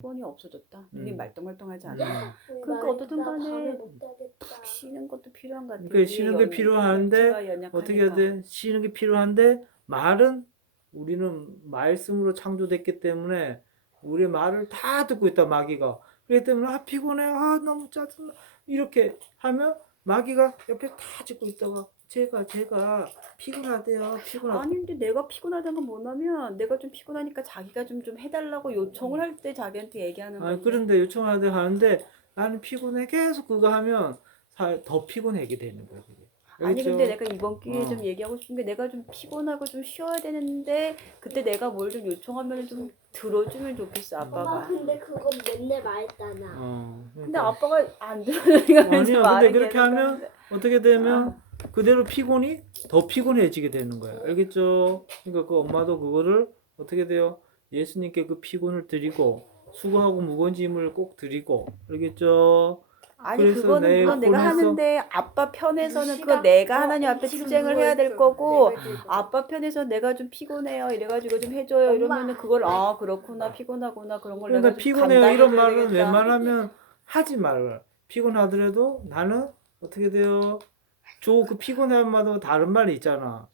뻔히 없어졌다. 눈이 말똥말똥하지 음. 않아. 우리 그러니까 어떻든 나 밤에 간에 못 자겠다. 푹 쉬는 것도 필요한 것 같아. 그러니까 쉬는 게 우리의 필요한데 연체가 연약하니까. 어떻게 해야 돼? 쉬는 게 필요한데 말은 우리는 말씀으로 창조됐기 때문에 우리의 말을 다 듣고 있다 마귀가. 그렇기 때문에 아 피곤해, 아 너무 짜증나 이렇게 하면 마귀가 옆에 다 듣고 있다가 제가 피곤하대요. 피곤하대. 아닌데 내가 피곤하다는 건 뭐냐면 내가 좀 피곤하니까 자기가 좀 해달라고 요청을 할 때 자기한테 얘기하는 아니 건데. 그런데 요청하는데 하는데 나는 피곤해 계속 그거 하면 더 피곤하게 되는 거야 그게. 아니 알겠죠? 근데 내가 이번 기회에 좀 어. 얘기하고 싶은 게 내가 좀 피곤하고 좀 쉬어야 되는데 그때 내가 뭘 좀 요청하면 좀 들어주면 좋겠어 엄마 아빠가. 근데 그건 맨날 말했잖아. 근데 그러니까. 아빠가 안 들으니까 이제 아니야. 근데 말을 그렇게 계속 하면 하는데. 어떻게 되면 그대로 피곤이 더 피곤해지게 되는 거야. 알겠죠? 그러니까 그 엄마도 그거를 어떻게 돼요? 예수님께 그 피곤을 드리고 수고하고 무거운 짐을 꼭 드리고 알겠죠? 아니 그래서 그거는 내 물론 내가 폰에서- 하는데 아빠 편에서는 그거 내가 하나님 앞에 투쟁을 해야 될 거고 아빠 편에서 내가 좀 피곤해요 이래가지고 좀 해줘요 이러면은 그걸 아 그렇구나 피곤하구나 그런 걸 그러니까 내가 좀 피곤해요 이런 감당해줘야 말은 되겠다. 웬만하면 하지 말아요. 피곤하더라도 나는 어떻게 돼요? 그 피곤한 말도 다른 말이 있잖아.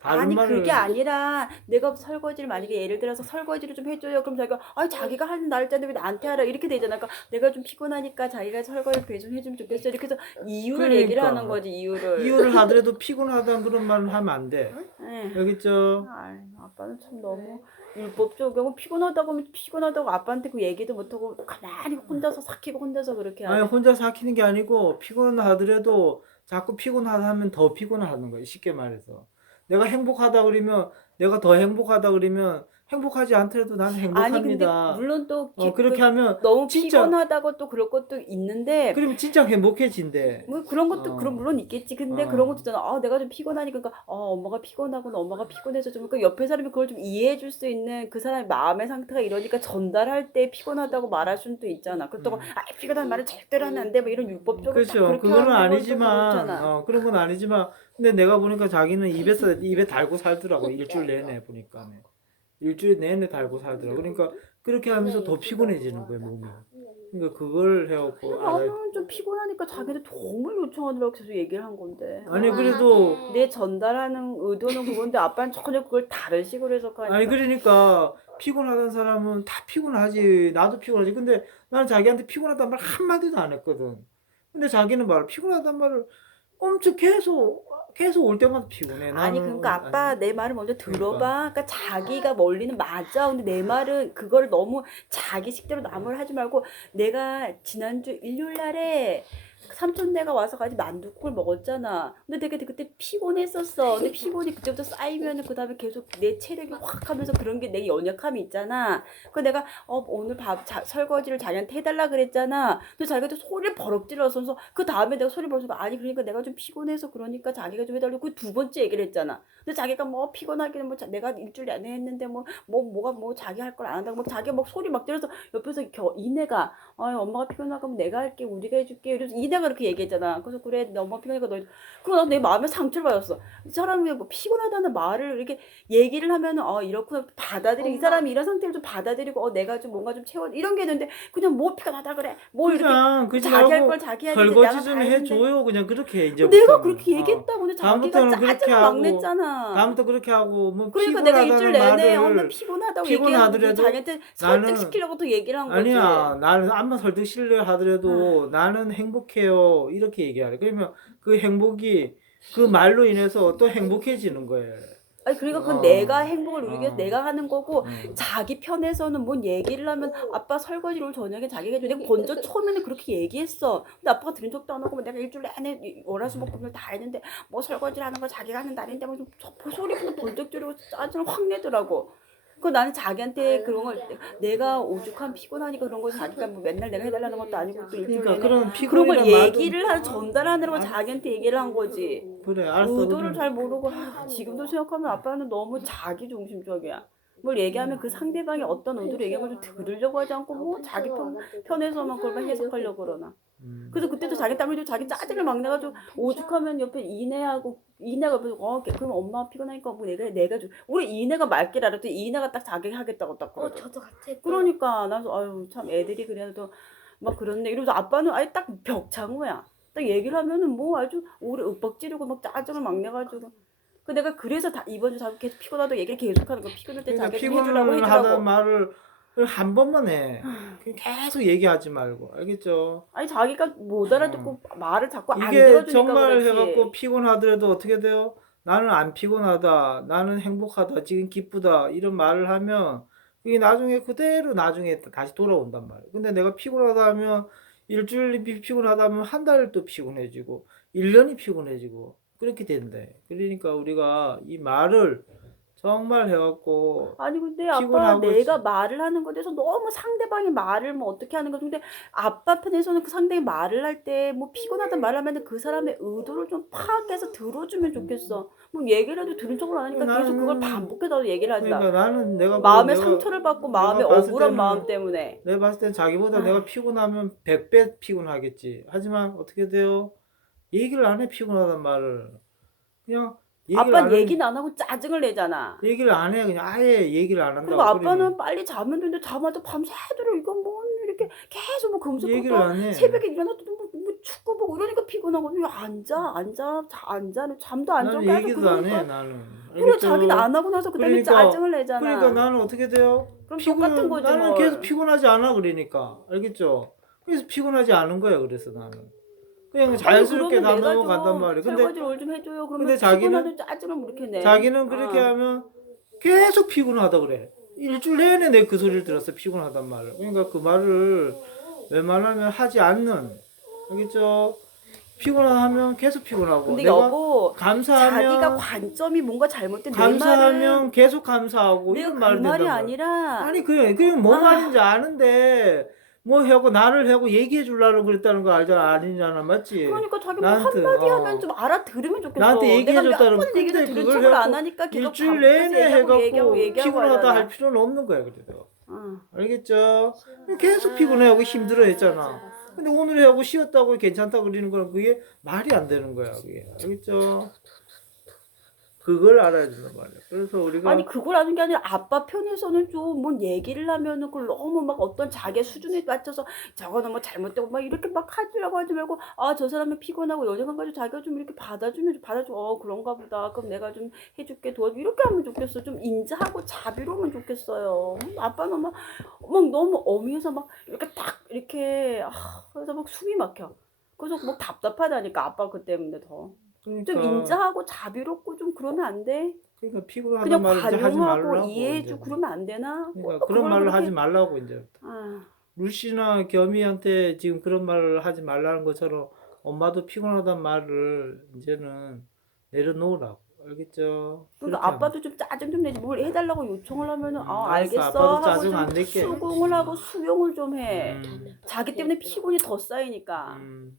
다른 아니 말을 그게 아니라 내가 설거지를 만약에 예를 들어서 설거지를 좀 해줘요 그럼 자기가 아 자기가 하는 날짜인데 왜 나한테 하라 이렇게 되잖아. 그러니까 내가 좀 피곤하니까 자기가 설거지를 좀 해주면 좋겠어 이렇게 해서 이유를 얘기를 그러니까. 하는 거지 이유를. 이유를 하더라도 피곤하다는 그런 말을 하면 안 돼. 예. 알겠죠? 아빠는 참 너무 율법적이고 피곤하다고 하면 피곤하다고 아빠한테 그 얘기도 못하고 가만히 혼자서 삭히고 혼자서 그렇게 아니 하네. 혼자 삭히는 게 아니고 피곤하더라도 자꾸 피곤하다 하면 더 피곤하는 거예요. 쉽게 말해서. 내가 행복하다 그러면 내가 더 행복하다 그러면 행복하지 않더라도 나는 아니 근데 행복합니다. 물론 또 그렇게 하면 너무 진짜 피곤하다고 또 그럴 것도 있는데 그러면 진짜 행복해진대. 뭐 그런 것도 그런 물론 있겠지. 근데 그런 것도 있잖아. 아 내가 좀 피곤하니까 그러니까 엄마가 피곤하구나. 엄마가 피곤해서 좀 그러니까 옆에 사람이 그걸 좀 이해해 줄 수 있는 그 사람의 마음의 상태가 이러니까 전달할 때 피곤하다고 말할 수는 또 있잖아. 그렇다고 아 피곤한 말을 절대로 하면 안 돼. 뭐 이런 율법적으로 그렇죠. 그렇게 그거는 하는 건 또 아니지만 그렇잖아. 그런 건 아니지만 근데 내가 보니까 자기는 입에 달고 살더라고. 일주일 내내 보니까. 일주일 내내 달고 살더라고. 그러니까 그렇게 하면서 더 피곤해지는 거예요, 몸이. 그러니까 그걸 해갖고 나는 좀 피곤하니까 자기한테 도움을 요청하더라고 계속 얘기를 한 건데. 아니 그래도 내 전달하는 의도는 그건데 아빠는 전혀 그걸 다른 식으로 해석하니까. 아니 그러니까 피곤하던 사람은 다 피곤하지. 나도 피곤하지. 근데 나는 자기한테 피곤하단 말 한마디도 안 했거든. 근데 자기는 피곤하단 말을 엄청 계속 올 때마다 피곤해. 아니 나는 그러니까 아빠 내 말을 먼저 들어봐. 그러니까 자기가 원리는 맞아. 근데 내 말은 그거를 너무 자기 식대로 남을 하지 말고 내가 지난주 일요일 날에 삼촌네가 와서 같이 만둣국을 먹었잖아. 근데 되게 그때 피곤했었어. 근데 피곤이 그때부터 쌓이면은 그 다음에 계속 내 체력이 확 하면서 그런 게 내 연약함이 있잖아. 그 내가 오늘 설거지를 자기한테 해달라 그랬잖아. 근데 자기가 또 소리를 버럭 질러서 그 다음에 내가 소리 버럭 아니 그러니까 내가 좀 피곤해서 그러니까 자기가 좀 해달라고 그 두 번째 얘기를 했잖아. 근데 자기가 뭐 피곤하기는 뭐 내가 일주일 내내 했는데 뭐가 자기 할 걸 안 한다고 막 자기가 막 소리 막 들어서 옆에서 이내가 엄마가 피곤하면 내가 할게 우리가 해줄게 이래서 이내가 그렇게 얘기했잖아. 그래서 그래 너 엄마 피곤하니까 너 그거 내 마음에 상처를 받았어. 이 사람이 뭐 피곤하다는 말을 이렇게 얘기를 하면은 이렇구나 받아들이 이 사람이 이런 상태를 좀 받아들이고 내가 좀 뭔가 좀 채워 이런 게 있는데 그냥 뭐 피곤하다 그래 뭐 그냥 이렇게 그러지 자기 할 말고 걸 자기 해야지 설거지 좀 해줘요. 그냥 그렇게 이제 내가 그렇게 얘기했다고 근데 자기가 다음부터는 그렇게 짜증을 막 하고 냈잖아. 다음부터 그렇게 하고 뭐 그러니까 내가 피곤하다는 일주일 내내 나 말을 피곤하다고 얘기하고 피곤하더라도 자기한테 설득시키려고 또 얘기를 한 거지. 아니야 나는 암만 설득시키려 하더라도 나는 행복해요 이렇게 얘기하래. 그러면 그 행복이 그 말로 인해서 또 행복해지는 거예요. 아니 그러니까 그건 내가 행복을 누리기 위해서 어. 내가 하는 거고 자기 편에서는 뭔 얘기를 하면 아빠 설거지를 저녁에 자기가 해줘. 내가 먼저 처음에는 그렇게 얘기했어. 근데 아빠가 들은 적도 안 하고 내가 일주일 내내 월화수목금을 다 했는데 뭐 설거지를 하는 거 자기가 하는 날인데 뭐 소리부터 번쩍 지르고 짜증을 확 내더라고. 그 나는 자기한테 그런 걸 내가 오죽한 피곤하니까 그런 거 자기가 뭐 맨날 내가 해달라는 것도 아니고 또 일주일 그러니까 내내 그런 그런 피곤이란 걸 말은 얘기를 하는 전달하느라고 자기한테 얘기를 한 거지. 그래 알았어. 의도를 그러면 잘 모르고 지금도 생각하면 아빠는 너무 자기 중심적이야. 뭘 얘기하면 그 상대방이 어떤 의도로 얘기한 걸 좀 들으려고 하지 않고 뭐 자기 편에서만 그걸 해석하려고 그러나. 그래서 그때도 자기 땀 흘리고 자기 짜증을 막 내가지고 오죽하면 옆에 이내가 옆에서 그럼 엄마 피곤하니까 뭐 내가 좀 우리 이내가 말길 알았더니 이내가 딱 자기 하겠다고 딱 그러더라고. 저도 같아. 그러니까 나서 아유 참 애들이 그래도 막 그렇네 이러면서 아빠는 아예 딱 벽창호야. 딱 얘기를 하면은 뭐 아주 오래 윽박 지르고 막 짜증을 막 내가지고. 그 내가 그래서 이번 주 자꾸 계속 피곤하다고 얘기를 계속하는 거 피곤할 때 그러니까 자기 해주라고 피곤을 하던 해주라고. 말을 한 번만 해. 계속 얘기하지 말고. 알겠죠? 아니 자기가 못 알아듣고 말을 자꾸 안 이게 들어주니까 정말 그렇지. 해갖고 피곤하더라도 어떻게 돼요? 나는 안 피곤하다. 나는 행복하다. 지금 기쁘다. 이런 말을 하면 이게 나중에 그대로 나중에 다시 돌아온단 말이에요. 근데 내가 피곤하다 하면 일주일이 피곤하다 하면 한 달 또 피곤해지고 1년이 피곤해지고 그렇게 된대. 그러니까 우리가 이 말을 정말 해갖고 아니 근데 아빠 피곤하고 내가 말을 하는 것에 대해서 너무 상대방이 말을 뭐 어떻게 하는 거 근데 아빠 편에서는 그 상대방이 말을 할 때 뭐 피곤하다 말하면 그 사람의 의도를 좀 파악해서 들어주면 좋겠어. 뭐 얘기라도 들은 척을 안 하니까 계속 그걸 나는 반복해서 얘기를 한다. 그러니까 나는 내가 마음에 내가 상처를 받고 마음에 봤을 억울한 때는 마음 때문에. 내가 봤을 땐 자기보다 내가 피곤하면 100배 피곤하겠지. 하지만 어떻게 돼요? 얘기를 안 해, 피곤하단 말을. 그냥 얘기를 안 아빠는 하면 얘기는 안 하고 짜증을 내잖아. 얘기를 안 해. 그냥 아예 얘기를 안 그리고 한다고. 아빠는 빨리 자면 되는데 잠아도 밤새도록 이거 뭐 이렇게 계속 뭐 그러면 얘기를 검색하고 안 해. 새벽에 일어나도 뭐 축구 보고 이러니까 피곤하고 왜 앉아 잠도 안 나는 자고 계속 얘기도 안 해, 그러니까 나는. 그래 알겠죠? 자기는 안 하고 나서 그다음에 그러니까- 짜증을 내잖아. 그러니까 나는 어떻게 돼요? 그럼 똑같은 거지 나는 뭘. 계속 피곤하지 않아, 그러니까. 알겠죠? 그래서 피곤하지 않은 거야, 그래서 나는. 그냥 자연스럽게 아니, 다 그러면 내가 넘어간단 좀 말이야. 근데 설거지를 좀 해줘요. 그러면 근데 자기는- 피곤하도 짜증을 뭐 이렇게 내. 자기는 그렇게 하면 계속 피곤하다 그래. 일주일 내내 내가 그 소리를 들었어, 피곤하단 말을. 그러니까 그 말을 웬만하면 하지 않는, 알겠죠? 피곤하면 계속 피곤하고. 근데 내가 여보 감사하면 자기가 관점이 뭔가 잘못된 내 감사하면 말은 계속 감사하고 내가 이런 그 말을 말이 된단 말이야. 아니라 아니 그냥 뭔 아. 말인지 아는데 뭐 하고 나를 하고 얘기해 주려고 그랬다는 거 알잖아, 아니잖아, 맞지? 그러니까 자기 뭐 나한테, 한마디 하면 좀 알아들으면 좋겠어. 나한테 얘기해 내가 몇 줬다는 번 얘기도 근데 들은 그걸 척을 안 해갖고 하니까 계속 일주일 반복해서 내내 해갖고 얘기하고 피곤하다 하잖아. 할 필요는 없는 거야, 그래도. 어. 알겠죠? 계속 피곤해하고 힘들어했잖아. 근데 오늘 하고 쉬었다고 괜찮다고 그러는 건 그게 말이 안 되는 거야, 그게. 알겠죠? 그걸 알아야 된단 말이야. 그래서 우리가 아니 그걸 아는 게 아니라 아빠 편에서는 좀 뭔 얘기를 하면은 그걸 너무 막 어떤 자기 수준에 맞춰서 저거는 뭐 잘못되고 막 이렇게 막 하려고 하지 말고 아 저 사람이 피곤하고 여정한 가지고 자기가 좀 이렇게 받아주면 그런가 보다 그럼 내가 좀 해줄게 도와줘 이렇게 하면 좋겠어. 좀 인자하고 자비로우면 좋겠어요. 아빠는 막 너무 어미해서 막 이렇게 딱 이렇게 그래서 막 숨이 막혀. 그래서 막 답답하다니까 아빠 그 때문에 더. 좀 그러니까 인자하고 자비롭고 좀 그러면 안 돼? 그러니까 피곤하단 그냥 말을 이제 하지 관용하고 말라고 이해해주고 이제. 그러면 안 되나? 그러니까 꼭 그런 그걸 말을 그렇게 하지 말라고 이제. 아, 루시나 겸이한테 지금 그런 말을 하지 말라는 것처럼 엄마도 피곤하단 말을 이제는 내려놓으라고. 알겠죠? 그러니까 그렇게 아빠도 좀 짜증 좀 내지 뭘 해달라고 요청을 하면은 알았어. 알겠어 아빠도 하고 짜증 좀 안 낼게. 수긍을 하고 수용을 좀 해. 음, 자기 때문에 피곤이 더 쌓이니까.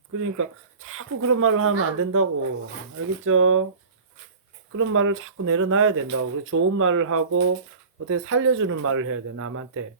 그러니까 자꾸 그런 말을 하면 안 된다고. 알겠죠? 그런 말을 자꾸 내려놔야 된다고. 그래서 좋은 말을 하고 어떻게 살려주는 말을 해야 돼, 남한테.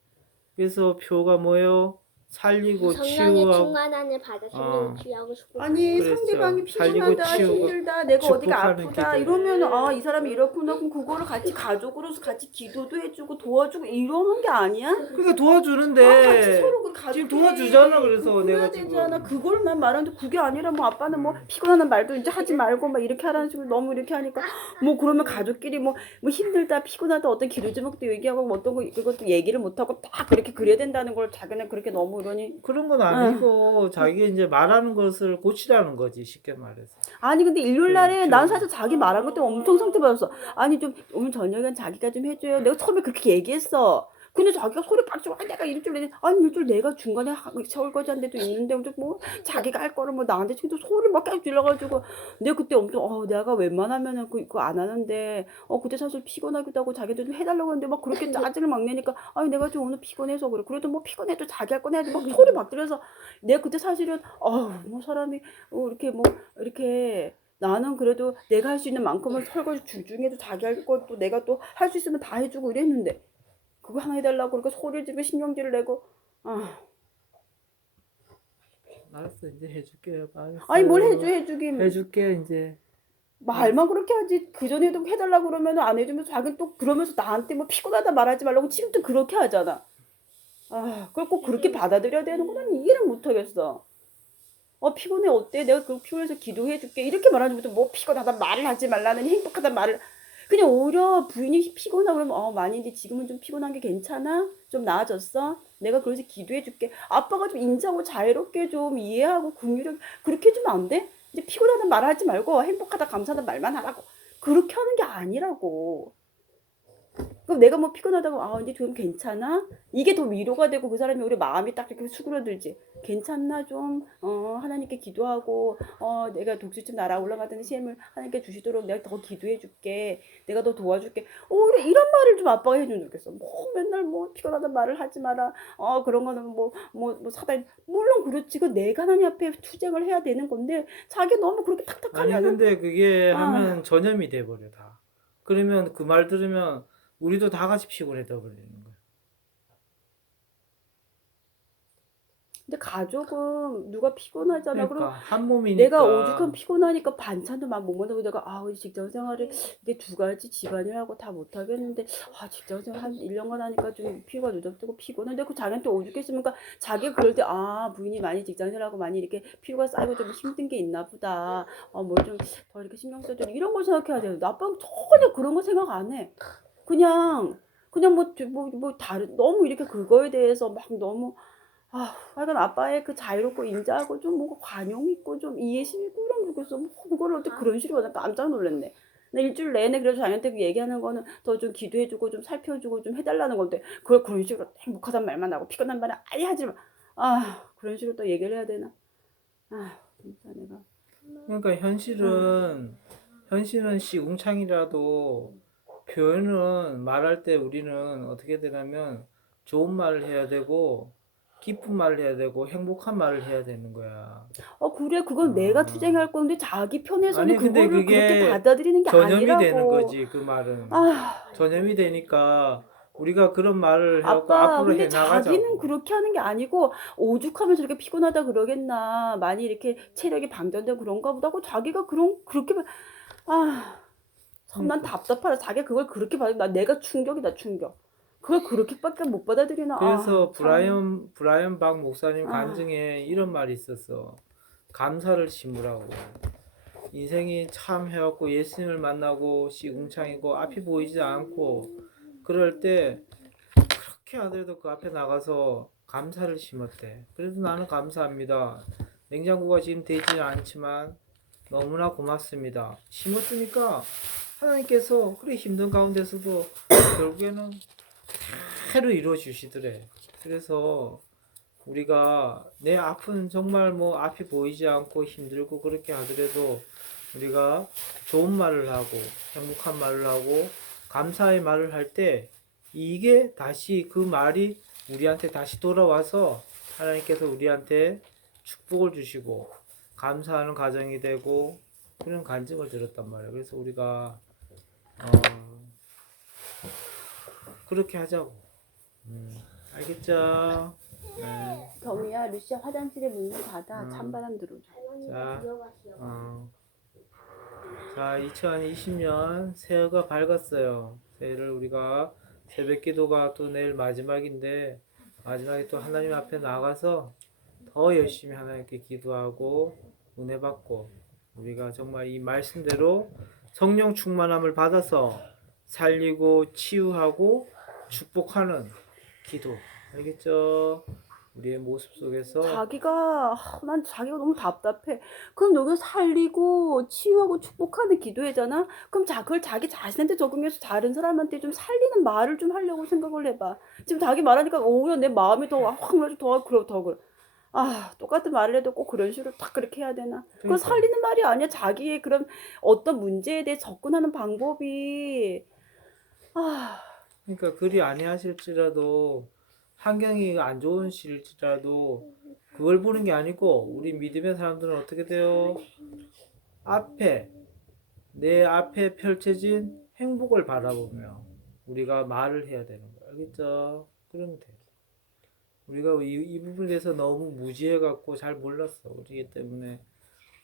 그래서 표가 뭐예요? 살리고 성령의 치유하고. 충만함을 받아 생명을 취하고 싶고 아니 그랬죠. 상대방이 살리고 피곤하다 치우고 힘들다 내가 어디가 축복하는 아프다 기도. 이러면 이 사람이 이렇구나 그럼 그거를 같이 가족으로서 같이 기도도 해주고 도와주고 이러는 게 아니야? 그러니까 같이 도와주는데 서로 그 가족끼리 지금 도와주잖아. 그래서 그래야 내가 되잖아. 지금 그걸만 말하는데 그게 아니라 뭐 아빠는 뭐 피곤하는 말도 이제 하지 말고 막 이렇게 하라는 식으로 너무 이렇게 하니까 뭐 그러면 가족끼리 뭐 힘들다 피곤하다 어떤 기도 제목도 얘기하고 뭐 어떤 거 그것도 얘기를 못 하고 딱 그렇게 그래야 된다는 걸 자기는 그렇게 너무 이러니 그런 건 아니고 자기 이제 말하는 것을 고치라는 거지, 쉽게 말해서. 아니 근데 일요일 날에 그렇죠. 난 사실 자기 말한 것 때문에 엄청 상처받았어. 아니 좀 오늘 저녁엔 자기가 좀 해줘요. 내가 처음에 그렇게 얘기했어. 근데 자기가 소리 빡치고 내가 일주일에 아니 일주일 내가 중간에 설거지한 데도 있는데 뭐 자기가 할 거를 뭐 나한테 지금 소리 막 계속 질러가지고 내가 그때 엄청 내가 웬만하면은 그거 안 하는데 그때 사실 피곤하기도 하고 자기도 좀 해달라고 했는데 막 그렇게 짜증을 막 내니까 아니 내가 좀 오늘 피곤해서 그래. 그래도 뭐 피곤해도 자기 할 건 해야지 막 소리 막 들려서 내가 그때 사실은 뭐 사람이 이렇게 뭐 이렇게 나는 그래도 내가 할 수 있는 만큼은 설거지 주중에도 자기 할 것도 내가 또 할 수 있으면 다 해주고 이랬는데 그거 하나 해달라고 그러니까 소리를 지르고 신경질을 내고 아 알았어, 이제 해줄게. 알았어요. 아니 뭘 해주긴 해줄게 이제. 말만 그렇게 하지 그 전에도 해달라고 그러면 안 해주면 자기는 또 그러면서 나한테 뭐 피곤하다 말하지 말라고 지금 또 그렇게 하잖아. 아 그걸 꼭 그렇게 받아들여야 되는 거 난 이해를 못하겠어. 피곤해 어때? 내가 그 피곤해서 기도해줄게 이렇게 말하지 못해 뭐 피곤하다 말을 하지 말라느니 행복하다 말을 그냥 오히려 부인이 피곤하고 그러면 많이 근데 지금은 좀 피곤한 게 괜찮아? 좀 나아졌어? 내가 그래서 기도해줄게. 아빠가 좀 인자하고 자유롭게 좀 이해하고 긍휼하게 그렇게 해주면 안 돼? 이제 피곤하다 말하지 말고 행복하다 감사하다 말만 하라고. 그렇게 하는 게 아니라고. 그럼 내가 뭐 피곤하다고 이제 좀 괜찮아? 이게 더 위로가 되고 그 사람이 우리 마음이 딱 이렇게 수그러들지. 괜찮나 좀 하나님께 기도하고 내가 독수리처럼 날아올라가던 시험을 하나님께 주시도록 내가 더 기도해 줄게. 내가 더 도와줄게. 그래 이런 말을 좀 아빠가 해주면 좋겠어. 뭐 맨날 뭐 피곤하다는 말을 하지 마라. 그런 거는 뭐 사단 물론 그렇지. 그 내가 하나님 앞에 투쟁을 해야 되는 건데 자기 너무 그렇게 아니 탁탁하면은 근데 그게 아. 하면 전염이 돼버려 다. 그러면 그 말 들으면 우리도 다 같이 피곤해져 버리는 거야. 근데 가족은 누가 피곤하잖아. 그러니까 그리고 한 몸이니까. 내가 오죽하면 피곤하니까 반찬도 막 못 만들고 내가 직장 생활을 이게 두 가지 집안일하고 다 못하겠는데 직장 생활 한 1년간 하니까 좀 피부가 누적되고 피곤한데 그 자기한테 오죽했으니까 자기가 그럴 때 부인이 많이 직장 생활하고 많이 이렇게 피부가 쌓이고 좀 힘든 게 있나 보다. 뭘 좀 더 이렇게 신경 써줘 이런 걸 생각해야 돼요. 아빠는 전혀 그런 거 생각 안 해. 그냥 뭐 다른 너무 이렇게 그거에 대해서 막 너무 하여간 아빠의 그 자유롭고 인자하고 좀 뭔가 관용 있고 좀 이해심 있고 이러면 좋겠어. 뭐 그거를 어떻게 그런 식으로 나 깜짝 놀랐네. 나 일주일 내내 그래서 자기한테 그 얘기하는 거는 더 좀 기도해주고 좀 살펴주고 좀 해달라는 건데 그걸 그런 식으로 행복하단 말만 하고 피곤한 말은 아예 하지 마. 그런 식으로 또 얘기를 해야 되나? 진짜 내가. 그러니까 현실은 시궁창이라도 표현은 말할 때 우리는 어떻게 되냐면 좋은 말을 해야 되고 기쁜 말을 해야 되고 행복한 말을 해야 되는 거야. 그래 그건 내가 투쟁할 건데 자기 편에서는 아니 근데 그거를 그렇게 그게 받아들이는 게 전염이 되는 아니라고. 거지 그 말은. 아. 전염이 되니까 우리가 그런 말을 해갖고 아빠, 앞으로 근데 해 자기는 나가자고. 그렇게 하는 게 아니고 오죽하면 저렇게 피곤하다 그러겠나. 많이 이렇게 체력이 방전되고 그런가 보다 하고 자기가 그렇게 참 난 답답하다. 자기가 그걸 그렇게 받아. 내가 충격이다, 충격. 그걸 그렇게밖에 못 받아들이나. 그래서 참. 브라이언 박 목사님 아, 간증에 이런 말이 있었어. 감사를 심으라고. 인생이 참 해갖고 예수님을 만나고 시궁창이고 앞이 보이지 않고 그럴 때 그렇게 하더라도 그 앞에 나가서 감사를 심었대. 그래서 나는 감사합니다. 냉장고가 지금 되지는 않지만 너무나 고맙습니다. 심었으니까 하나님께서 그래 힘든 가운데서도 결국에는 다로 이루어 주시더래. 그래서 우리가 내 앞은 정말 뭐 앞이 보이지 않고 힘들고 그렇게 하더라도 우리가 좋은 말을 하고 행복한 말을 하고 감사의 말을 할 때 이게 다시 그 말이 우리한테 다시 돌아와서 하나님께서 우리한테 축복을 주시고 감사하는 가정이 되고 그런 간증을 들었단 말이에요. 그래서 우리가 그렇게 하자고. 알겠죠? 네. 경이야, 루시아 화장실에 문 좀 닫아. 음. 찬바람 들어오죠. 자, 들어가시오. 자, 2020년 새해가 밝았어요. 새해를 우리가 새벽 기도가 또 내일 마지막인데 마지막에 또 하나님 앞에 나가서 더 열심히 하나님께 기도하고 은혜 받고 우리가 정말 이 말씀대로 성령 충만함을 받아서 살리고 치유하고 축복하는 기도. 알겠죠? 우리의 모습 속에서 난 자기가 너무 답답해. 그럼 여기 살리고 치유하고 축복하는 기도회잖아. 그럼 그걸 자기 자신한테 적용해서 다른 사람한테 좀 살리는 말을 좀 하려고 생각을 해봐. 지금 자기 말하니까 오히려 내 마음이 더확 나서 더 그래. 똑같은 말을 해도 꼭 그런 식으로 딱 그렇게 해야 되나? 그건 그러니까. 살리는 말이 아니야. 자기의 그런 어떤 문제에 대해 접근하는 방법이 그러니까 그리 아니하실지라도 환경이 안 좋으실지라도 그걸 보는 게 아니고 우리 믿음의 사람들은 어떻게 돼요? 내 앞에 펼쳐진 행복을 바라보며 우리가 말을 해야 되는 거야. 알겠죠? 그러면 돼. 우리가 이 부분에 대해서 너무 무지해갖고 잘 몰랐어. 그렇기 때문에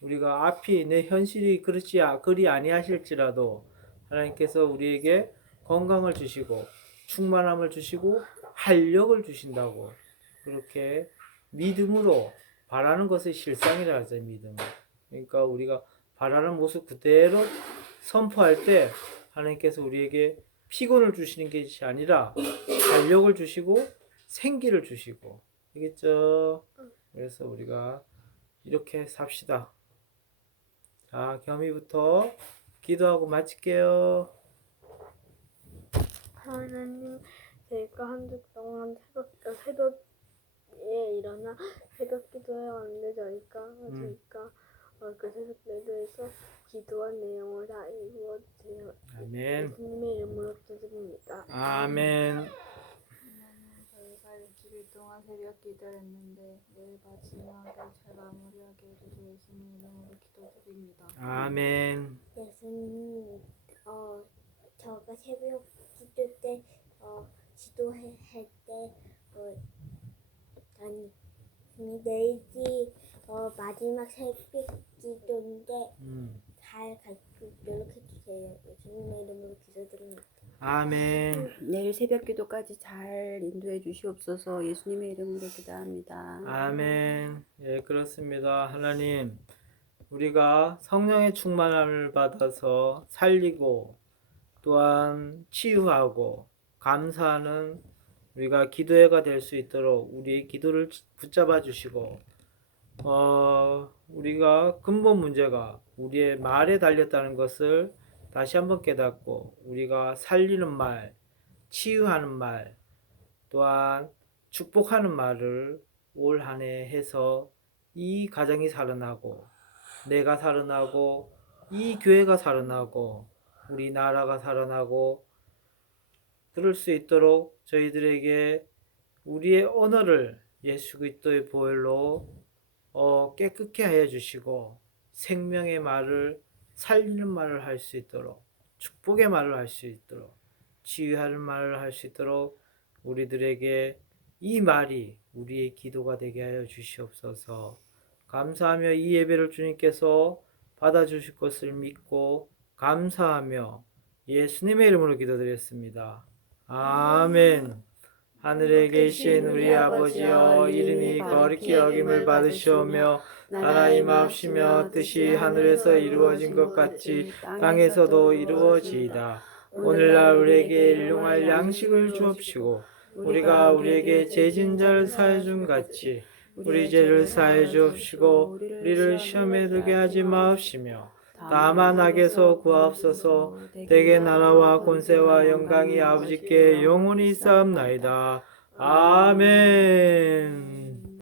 우리가 앞이 내 현실이 그리 아니하실지라도 하나님께서 우리에게 건강을 주시고 충만함을 주시고 활력을 주신다고 그렇게 믿음으로 바라는 것의 실상이라 하죠. 믿음. 그러니까 우리가 바라는 모습 그대로 선포할 때 하나님께서 우리에게 피곤을 주시는 것이 아니라 활력을 주시고 생기를 주시고, 알겠죠? 그래서 우리가 이렇게 삽시다. 자, 겸이부터 기도하고 마칠게요. 하나님, 제가 한 주 동안 새벽에 일어나 새벽 기도해 왔는데 저희가 그 새벽 기도에서 기도한 내용을 다 이루어주세요. 아멘. 예수님의 이름으로 기도드립니다. 아멘. 저희가 일주일 동안 새벽 기도를 했는데 내일 마지막을 잘 마무리하게 해주세요. 예수님 이름으로 기도드립니다. 아멘. 예수님, 저가 새벽 기도 때 기도할 때 내일이 마지막 새벽 기도인데 잘 가르치도록 해주세요. 예수님의 이름으로 기도드립니다. 아멘. 내일 새벽 기도까지 잘 인도해 주시옵소서. 예수님의 이름으로 기도합니다. 아멘. 예, 그렇습니다. 하나님, 우리가 성령의 충만함을 받아서 살리고 또한 치유하고 감사하는 우리가 기도회가 될 수 있도록 우리의 기도를 붙잡아 주시고, 우리가 근본 문제가 우리의 말에 달렸다는 것을 다시 한번 깨닫고 우리가 살리는 말, 치유하는 말, 또한 축복하는 말을 올 한 해 해서 이 가정이 살아나고 내가 살아나고 이 교회가 살아나고 우리 나라가 살아나고 그럴 수 있도록 저희들에게 우리의 언어를 예수 그리스도의 보혈로 깨끗게 하여 주시고 생명의 말을 살리는 말을 할 수 있도록 축복의 말을 할 수 있도록 치유하는 말을 할 수 있도록 우리들에게 이 말이 우리의 기도가 되게 하여 주시옵소서. 감사하며 이 예배를 주님께서 받아주실 것을 믿고 감사하며 예수님의 이름으로 기도드렸습니다. 아멘. 하늘에 계신 우리 아버지여, 이름이 거룩히 여김을 받으시오며 나라 임하옵시며 뜻이 하늘에서 이루어진 것 같이 땅에서도 이루어지이다. 오늘날 우리에게 일용할 양식을 주옵시고 우리가 우리에게 죄진 자를 사해 준 같이 우리 죄를 사해 주옵시고 우리를 시험에 들게 하지 마옵시며 다만 악에서 구하옵소서. 대개 나라와 권세와 영광이 아버지께 영원히 있사옵나이다. 아멘.